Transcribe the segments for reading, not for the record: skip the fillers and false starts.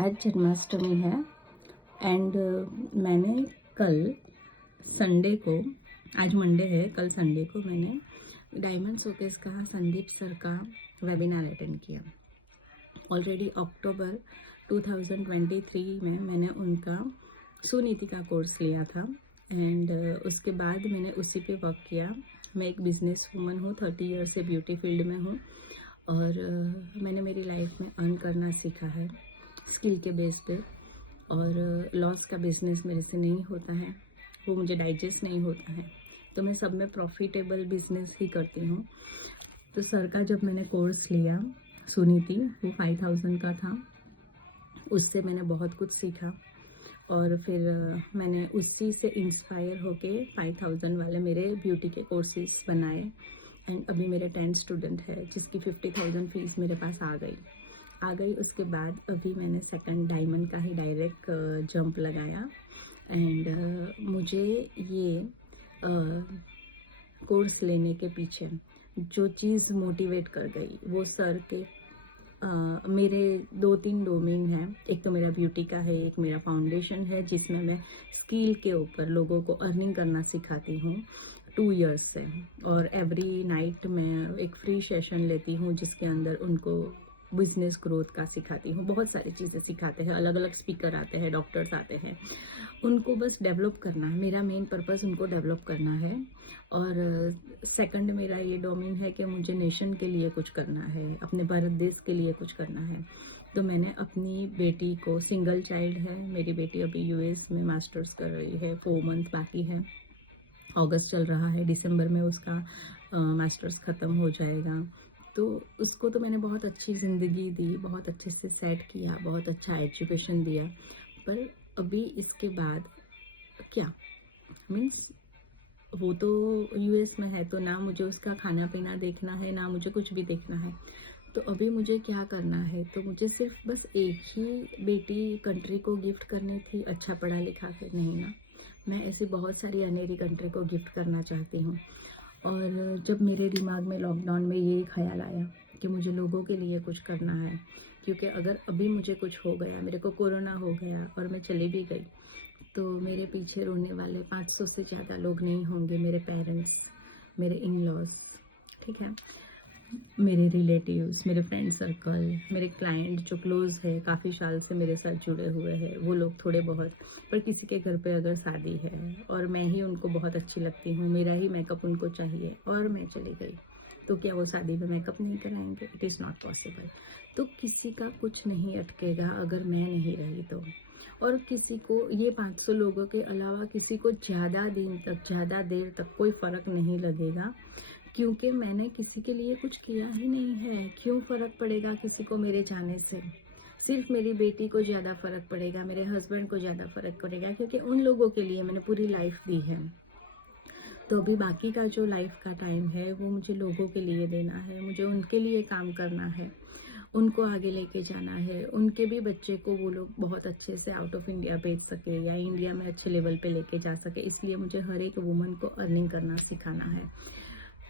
आज जन्माष्टमी है एंड मैंने कल संडे को, आज मंडे है, कल संडे को मैंने डायमंड शोकेस का संदीप सर का वेबिनार अटेंड किया। ऑलरेडी अक्टूबर 2023 में मैंने उनका सुनीति का कोर्स लिया था एंड उसके बाद मैंने उसी पे वर्क किया। मैं एक बिजनेस वूमन हूँ, 30 ईयर से ब्यूटी फील्ड में हूँ और मैंने मेरी लाइफ में अर्न करना सीखा है स्किल के बेस पे। और लॉस का बिजनेस मेरे से नहीं होता है, वो मुझे डाइजेस्ट नहीं होता है, तो मैं सब में प्रॉफिटेबल बिजनेस ही करती हूँ। तो सर का जब मैंने कोर्स लिया सुनीति, वो 5000 का था, उससे मैंने बहुत कुछ सीखा और फिर मैंने उसी से इंस्पायर होके 5000 वाले मेरे ब्यूटी के कोर्सेज बनाए एंड अभी मेरे 10 स्टूडेंट है जिसकी 50,000 फीस मेरे पास आ गई। उसके बाद अभी मैंने सेकंड डायमंड का ही डायरेक्ट जंप लगाया एंड मुझे ये कोर्स लेने के पीछे जो चीज़ मोटिवेट कर गई वो सर के मेरे 2-3 डोमेन हैं। एक तो मेरा ब्यूटी का है, एक मेरा फाउंडेशन है जिसमें मैं स्किल के ऊपर लोगों को अर्निंग करना सिखाती हूँ 2 इयर्स से, और एवरी नाइट मैं एक फ्री सेशन लेती हूँ जिसके अंदर उनको बिजनेस ग्रोथ का सिखाती हूँ। बहुत सारी चीज़ें सिखाते हैं, अलग अलग स्पीकर आते हैं, डॉक्टर्स आते हैं, उनको बस डेवलप करना है। मेरा मेन पर्पस उनको डेवलप करना है। और सेकंड मेरा ये डोमेन है कि मुझे नेशन के लिए कुछ करना है, अपने भारत देश के लिए कुछ करना है। तो मैंने अपनी बेटी को, सिंगल चाइल्ड है मेरी बेटी, अभी यूएस में मास्टर्स कर रही है, 4 मंथ बाकी है, अगस्त चल रहा है, दिसंबर में उसका मास्टर्स ख़त्म हो जाएगा। तो उसको तो मैंने बहुत अच्छी ज़िंदगी दी, बहुत अच्छे से सेट किया, बहुत अच्छा एजुकेशन दिया, पर अभी इसके बाद क्या मीन्स वो तो यूएस में है, तो ना मुझे उसका खाना पीना देखना है, ना मुझे कुछ भी देखना है। तो अभी मुझे क्या करना है, तो मुझे सिर्फ बस एक ही बेटी कंट्री को गिफ्ट करनी थी, अच्छा पढ़ा लिखा के, नहीं ना, मैं ऐसी बहुत सारी अनेरी कंट्री को गिफ्ट करना चाहती हूँ। और जब मेरे दिमाग में लॉकडाउन में ये ख्याल आया कि मुझे लोगों के लिए कुछ करना है, क्योंकि अगर अभी मुझे कुछ हो गया, मेरे को कोरोना हो गया और मैं चली भी गई, तो मेरे पीछे रोने वाले 500 से ज़्यादा लोग नहीं होंगे। मेरे पेरेंट्स, मेरे इन लॉज, ठीक है, मेरे रिलेटिव्स, मेरे फ्रेंड सर्कल, मेरे क्लाइंट जो क्लोज़ है, काफ़ी साल से मेरे साथ जुड़े हुए हैं, वो लोग थोड़े बहुत। पर किसी के घर पे अगर शादी है और मैं ही उनको बहुत अच्छी लगती हूँ, मेरा ही मेकअप उनको चाहिए और मैं चली गई, तो क्या वो शादी में मेकअप नहीं कराएंगे? It is not possible. तो किसी का कुछ नहीं अटकेगा अगर मैं नहीं रही तो। और किसी को ये 500 लोगों के अलावा किसी को ज़्यादा दिन तक, ज़्यादा देर तक कोई फ़र्क नहीं लगेगा, क्योंकि मैंने किसी के लिए कुछ किया ही नहीं है। क्यों फ़र्क पड़ेगा किसी को मेरे जाने से? सिर्फ मेरी बेटी को ज़्यादा फ़र्क पड़ेगा, मेरे हस्बैंड को ज़्यादा फ़र्क पड़ेगा, क्योंकि उन लोगों के लिए मैंने पूरी लाइफ दी है। तो अभी बाकी का जो लाइफ का टाइम है वो मुझे लोगों के लिए देना है, मुझे उनके लिए काम करना है, उनको आगे लेके जाना है, उनके भी बच्चे को वो लोग बहुत अच्छे से आउट ऑफ इंडिया भेज सके या इंडिया में अच्छे लेवल पे लेके जा सके। इसलिए मुझे हर एक वुमन को अर्निंग करना सिखाना है।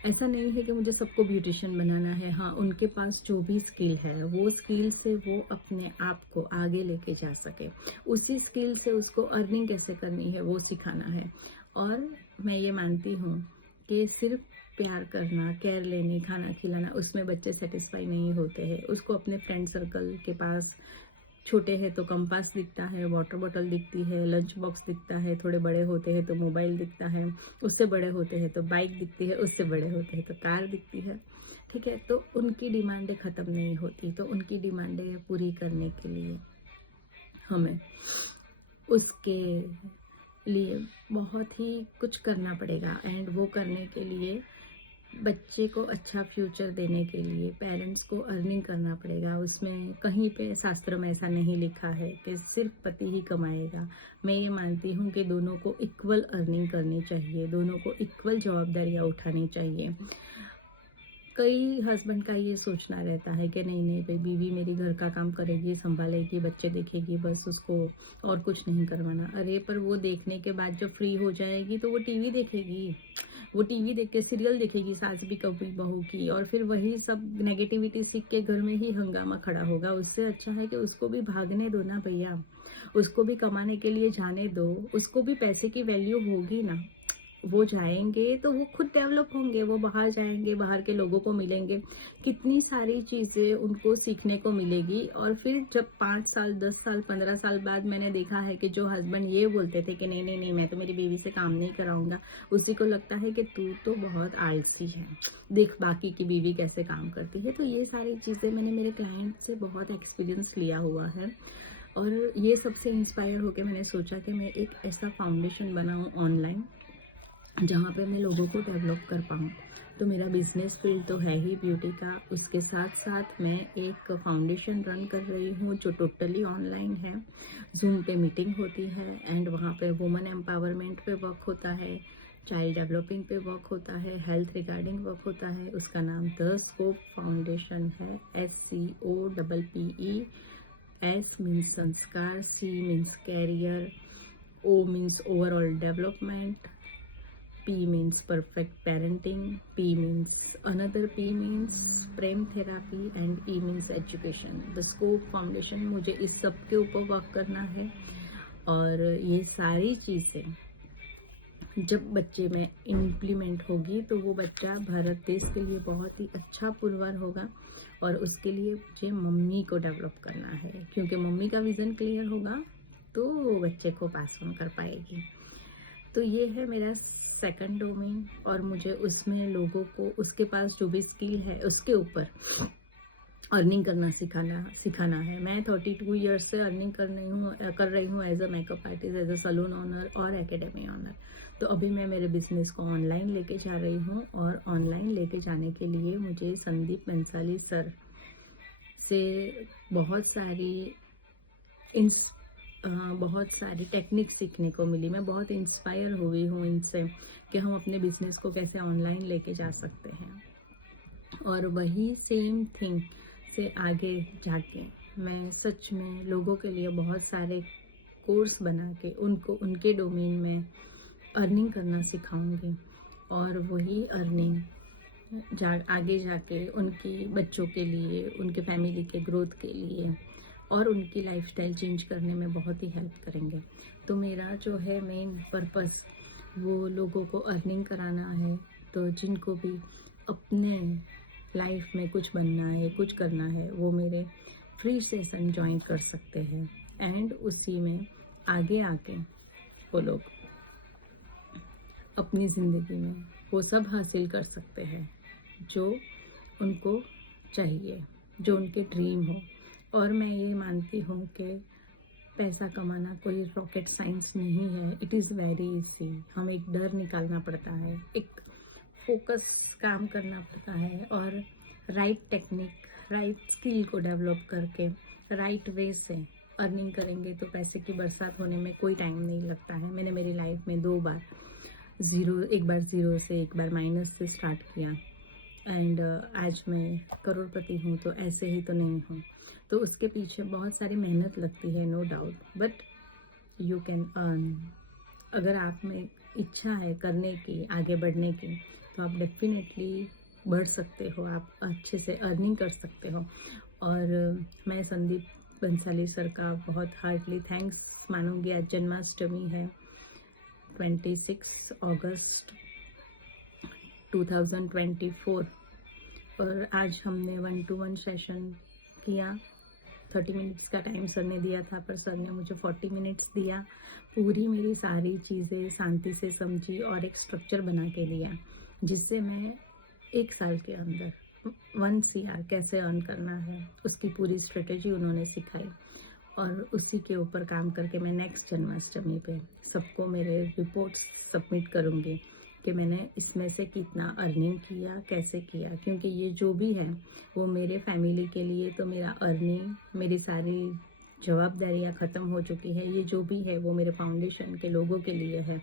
ऐसा नहीं है कि मुझे सबको ब्यूटिशियन बनाना है। हाँ, उनके पास जो भी स्किल है वो स्किल से वो अपने आप को आगे लेके जा सके, उसी स्किल से उसको अर्निंग कैसे करनी है वो सिखाना है। और मैं ये मानती हूँ कि सिर्फ प्यार करना, केयर लेनी, खाना खिलाना, उसमें बच्चे सेटिस्फाई नहीं होते हैं। उसको अपने फ्रेंड सर्कल के पास, छोटे हैं तो कंपास दिखता है, वाटर बॉटल दिखती है, लंच बॉक्स दिखता है, थोड़े बड़े होते हैं तो मोबाइल दिखता है, उससे बड़े होते हैं तो बाइक दिखती है, उससे बड़े होते हैं तो कार दिखती है, ठीक है। तो उनकी डिमांडें ख़त्म नहीं होती, तो उनकी डिमांडें पूरी करने के लिए हमें उसके लिए बहुत ही कुछ करना पड़ेगा। एंड वो करने के लिए बच्चे को अच्छा फ्यूचर देने के लिए पेरेंट्स को अर्निंग करना पड़ेगा। उसमें कहीं पे शास्त्र में ऐसा नहीं लिखा है कि सिर्फ पति ही कमाएगा। मैं ये मानती हूँ कि दोनों को इक्वल अर्निंग करनी चाहिए, दोनों को इक्वल जवाबदारियाँ उठानी चाहिए। कई हस्बैंड का ये सोचना रहता है कि नहीं नहीं भाई, बीवी मेरी घर का काम करेगी, संभालेगी, बच्चे देखेगी, बस उसको और कुछ नहीं करवाना। अरे पर वो देखने के बाद जब फ्री हो जाएगी तो वो टीवी देखेगी, वो टीवी देख के सीरियल देखेगी, सास भी कभी बहू की, और फिर वही सब नेगेटिविटी सीख के घर में ही हंगामा खड़ा होगा। उससे अच्छा है कि उसको भी भागने दो ना भैया, उसको भी कमाने के लिए जाने दो, उसको भी पैसे की वैल्यू होगी ना। वो जाएँगे तो वो खुद डेवलप होंगे, वो बाहर जाएँगे, बाहर के लोगों को मिलेंगे, कितनी सारी चीज़ें उनको सीखने को मिलेगी। और फिर जब 5 साल, 10 साल, 15 साल बाद मैंने देखा है कि जो हस्बैंड ये बोलते थे कि नहीं, नहीं, नहीं, मैं तो मेरी बीवी से काम नहीं कराऊँगा, उसी को लगता है कि तू तो बहुत आलसी है, देख बाकी की बीवी कैसे काम करती है। तो ये सारी चीज़ें मैंने मेरे क्लाइंट से बहुत एक्सपीरियंस लिया हुआ है, और ये सबसे इंस्पायर होके मैंने सोचा कि मैं एक ऐसा फाउंडेशन बनाऊँ ऑनलाइन, जहाँ पे मैं लोगों को डेवलप कर पाऊँ। तो मेरा बिज़नेस फील्ड तो है ही ब्यूटी का, उसके साथ-साथ मैं एक फाउंडेशन रन कर रही हूँ जो टोटली ऑनलाइन है। ज़ूम पे मीटिंग होती है एंड वहाँ पे वुमेन एम्पावरमेंट पे वर्क होता है, चाइल्ड डेवलपिंग पे वर्क होता है, हेल्थ रिगार्डिंग वर्क होता है। उसका नाम द स्कोप फाउंडेशन है, SCOPPE। S means sanskar, C means career, O means overall development, P means perfect parenting, P means another P means prem therapy and E means education. The scope foundation, मुझे इस सब के ऊपर वर्क करना है। और ये सारी चीज़ें जब बच्चे में इम्प्लीमेंट होगी तो वो बच्चा भारत देश के लिए बहुत ही अच्छा पुरवर होगा। और उसके लिए मुझे मम्मी को डेवलप करना है, क्योंकि मम्मी का विज़न क्लियर होगा तो वो बच्चे को पास ऑन कर पाएगी। तो ये है मेरा सेकंड डोमेन, और मुझे उसमें लोगों को उसके पास जो भी स्किल है उसके ऊपर अर्निंग करना सिखाना है। मैं 32 ईयर्स से अर्निंग कर रही हूँ as a makeup artist, as a salon owner और एकेडमी ओनर। तो अभी मैं मेरे बिजनेस को ऑनलाइन लेके जा रही हूँ, और ऑनलाइन लेके जाने के लिए मुझे संदीप बंसाली सर से बहुत सारी इंस बहुत सारी टेक्निक सीखने को मिली। मैं बहुत इंस्पायर हुई हूँ इनसे कि हम अपने बिज़नेस को कैसे ऑनलाइन लेके जा सकते हैं। और वही सेम थिंग से आगे जाके मैं सच में लोगों के लिए बहुत सारे कोर्स बना के उनको उनके डोमेन में अर्निंग करना सिखाऊंगी, और वही अर्निंग आगे जाके उनकी बच्चों के लिए, उनके फैमिली के ग्रोथ के लिए और उनकी लाइफस्टाइल चेंज करने में बहुत ही हेल्प करेंगे। तो मेरा जो है मेन पर्पस वो लोगों को अर्निंग कराना है। तो जिनको भी अपने लाइफ में कुछ बनना है, कुछ करना है, वो मेरे फ्री सेशन ज्वाइन कर सकते हैं, एंड उसी में आगे आके वो लोग अपनी ज़िंदगी में वो सब हासिल कर सकते हैं जो उनको चाहिए, जो उनके ड्रीम हो। और मैं ये मानती हूँ कि पैसा कमाना कोई रॉकेट साइंस नहीं है, इट इज़ वेरी इजी। हमें एक डर निकालना पड़ता है, एक फोकस काम करना पड़ता है, और राइट टेक्निक, राइट स्किल को डेवलप करके राइट वे से अर्निंग करेंगे तो पैसे की बरसात होने में कोई टाइम नहीं लगता है। मैंने मेरी लाइफ में 2 बार एक बार ज़ीरो से, एक बार माइनस से स्टार्ट किया, एंड आज मैं करोड़पति हूँ, तो ऐसे ही तो नहीं हूँ। तो उसके पीछे बहुत सारी मेहनत लगती है, no doubt, but you can earn. अगर आप में इच्छा है करने की, आगे बढ़ने की, तो आप डेफिनेटली बढ़ सकते हो, आप अच्छे से अर्निंग कर सकते हो। और मैं संदीप बंसाली सर का बहुत हार्टली थैंक्स मानूंगी। आज जन्माष्टमी है, 26 अगस्त 2024, और आज हमने 1-to-1 सेशन किया। 30 मिनट्स का टाइम सर ने दिया था, पर सर ने मुझे 40 मिनट्स दिया। पूरी मेरी सारी चीज़ें शांति से समझी और एक स्ट्रक्चर बना के दिया, जिससे मैं 1 साल के अंदर 1 CR कैसे अर्न करना है, उसकी पूरी स्ट्रेटेजी उन्होंने सिखाई। और उसी के ऊपर काम करके मैं नेक्स्ट जन्माष्टमी पे सबको मेरे रिपोर्ट्स सबमिट करूँगी कि मैंने इसमें से कितना अर्निंग किया, कैसे किया। क्योंकि ये जो भी है वो मेरे फैमिली के लिए, तो मेरा अर्निंग, मेरी सारी जवाबदारियाँ ख़त्म हो चुकी है। ये जो भी है वो मेरे फाउंडेशन के लोगों के लिए है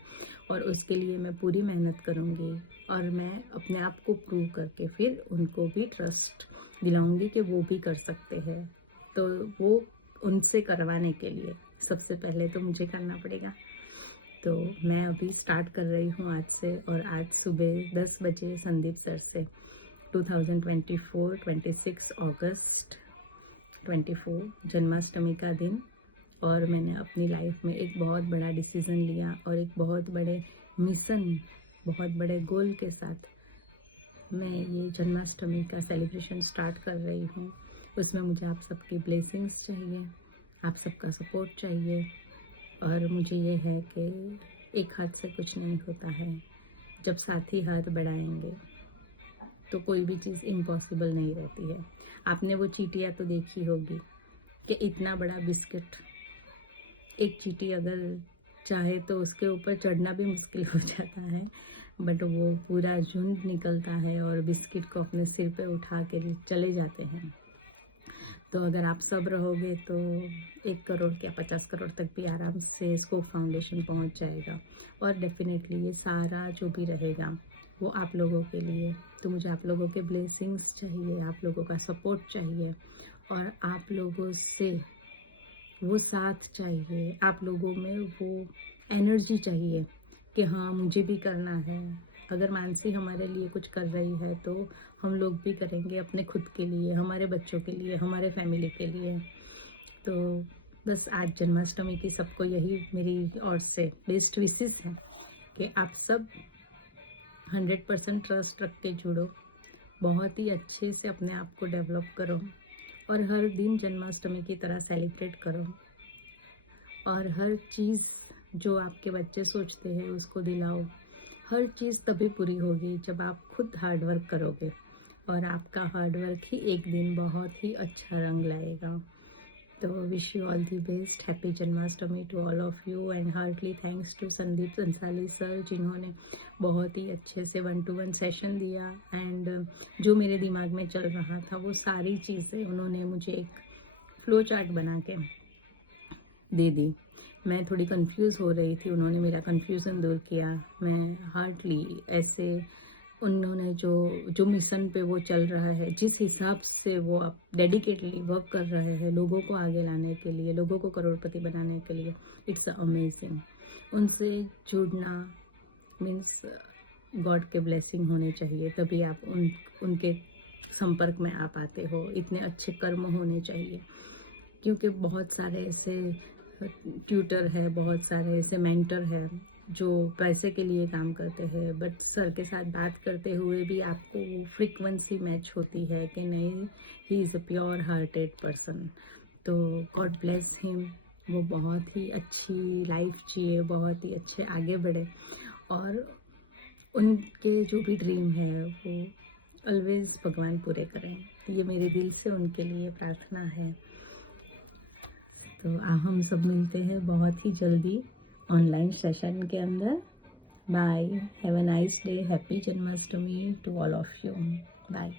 और उसके लिए मैं पूरी मेहनत करूँगी और मैं अपने आप को प्रूव करके फिर उनको भी ट्रस्ट दिलाऊँगी कि वो भी कर सकते हैं। तो वो उनसे करवाने के लिए सबसे पहले तो मुझे करना पड़ेगा। तो मैं अभी स्टार्ट कर रही हूँ आज से, और आज सुबह 10 बजे संदीप सर से 2024 26 अगस्त 24 जन्माष्टमी का दिन, और मैंने अपनी लाइफ में एक बहुत बड़ा डिसीज़न लिया और एक बहुत बड़े मिशन, बहुत बड़े गोल के साथ मैं ये जन्माष्टमी का सेलिब्रेशन स्टार्ट कर रही हूँ। उसमें मुझे आप सबकी ब्लेसिंग्स चाहिए, आप सबका सपोर्ट चाहिए, और मुझे ये है कि एक हाथ से कुछ नहीं होता है। जब साथी हाथ बढ़ाएंगे तो कोई भी चीज़ इम्पॉसिबल नहीं रहती है। आपने वो चींटियाँ तो देखी होगी कि इतना बड़ा बिस्किट, एक चींटी अगर चाहे तो उसके ऊपर चढ़ना भी मुश्किल हो जाता है, बट वो पूरा झुंड निकलता है और बिस्किट को अपने सिर पे उठा के चले जाते हैं। तो अगर आप सब रहोगे तो 1 करोड़ क्या 50 करोड़ तक भी आराम से स्कोप फाउंडेशन पहुंच जाएगा। और डेफिनेटली ये सारा जो भी रहेगा वो आप लोगों के लिए। तो मुझे आप लोगों के ब्लेसिंग्स चाहिए, आप लोगों का सपोर्ट चाहिए, और आप लोगों से वो साथ चाहिए, आप लोगों में वो एनर्जी चाहिए कि हाँ मुझे भी करना है। अगर मानसी हमारे लिए कुछ कर रही है तो हम लोग भी करेंगे अपने खुद के लिए, हमारे बच्चों के लिए, हमारे फैमिली के लिए। तो बस आज जन्माष्टमी की सबको यही मेरी ओर से बेस्ट विशेस है कि आप सब 100% ट्रस्ट रख के जुड़ो, बहुत ही अच्छे से अपने आप को डेवलप करो, और हर दिन जन्माष्टमी की तरह सेलिब्रेट करो, और हर चीज़ जो आपके बच्चे सोचते हैं उसको दिलाओ। हर चीज़ तभी पूरी होगी जब आप खुद हार्ड वर्क करोगे, और आपका हार्ड वर्क ही एक दिन बहुत ही अच्छा रंग लाएगा। तो wish you all the best, happy Janmashtami to all of you, and heartly thanks to Sandeep Ansali sir, जिन्होंने बहुत ही अच्छे से 1-to-1 सेशन दिया, एंड जो मेरे दिमाग में चल रहा था वो सारी चीज़ें उन्होंने मुझे एक फ्लो चार्ट बना के दे दी। मैं थोड़ी कंफ्यूज हो रही थी, उन्होंने मेरा कंफ्यूजन दूर किया। मैं हार्टली ऐसे उन्होंने जो मिशन पे वो चल रहा है, जिस हिसाब से वो अब डेडिकेटली वर्क कर रहे हैं लोगों को आगे लाने के लिए, लोगों को करोड़पति बनाने के लिए, इट्स अमेजिंग। उनसे जुड़ना मीन्स गॉड के ब्लेसिंग होने चाहिए, तभी आप उनके संपर्क में आ पाते हो। इतने अच्छे कर्म होने चाहिए, क्योंकि बहुत सारे ऐसे ट्यूटर है, बहुत सारे ऐसे मेंटर है जो पैसे के लिए काम करते हैं, बट सर के साथ बात करते हुए भी आपको फ्रीक्वेंसी मैच होती है कि नहीं, he is a pure hearted person. तो गॉड ब्लेस हिम, वो बहुत ही अच्छी लाइफ जिए, बहुत ही अच्छे आगे बढ़े, और उनके जो भी ड्रीम है वो ऑलवेज भगवान पूरे करें। ये मेरे दिल से उनके लिए प्रार्थना है। तो हम सब मिलते हैं बहुत ही जल्दी ऑनलाइन सेशन के अंदर। Bye, have a nice day, happy Janmashtami to all of you, bye.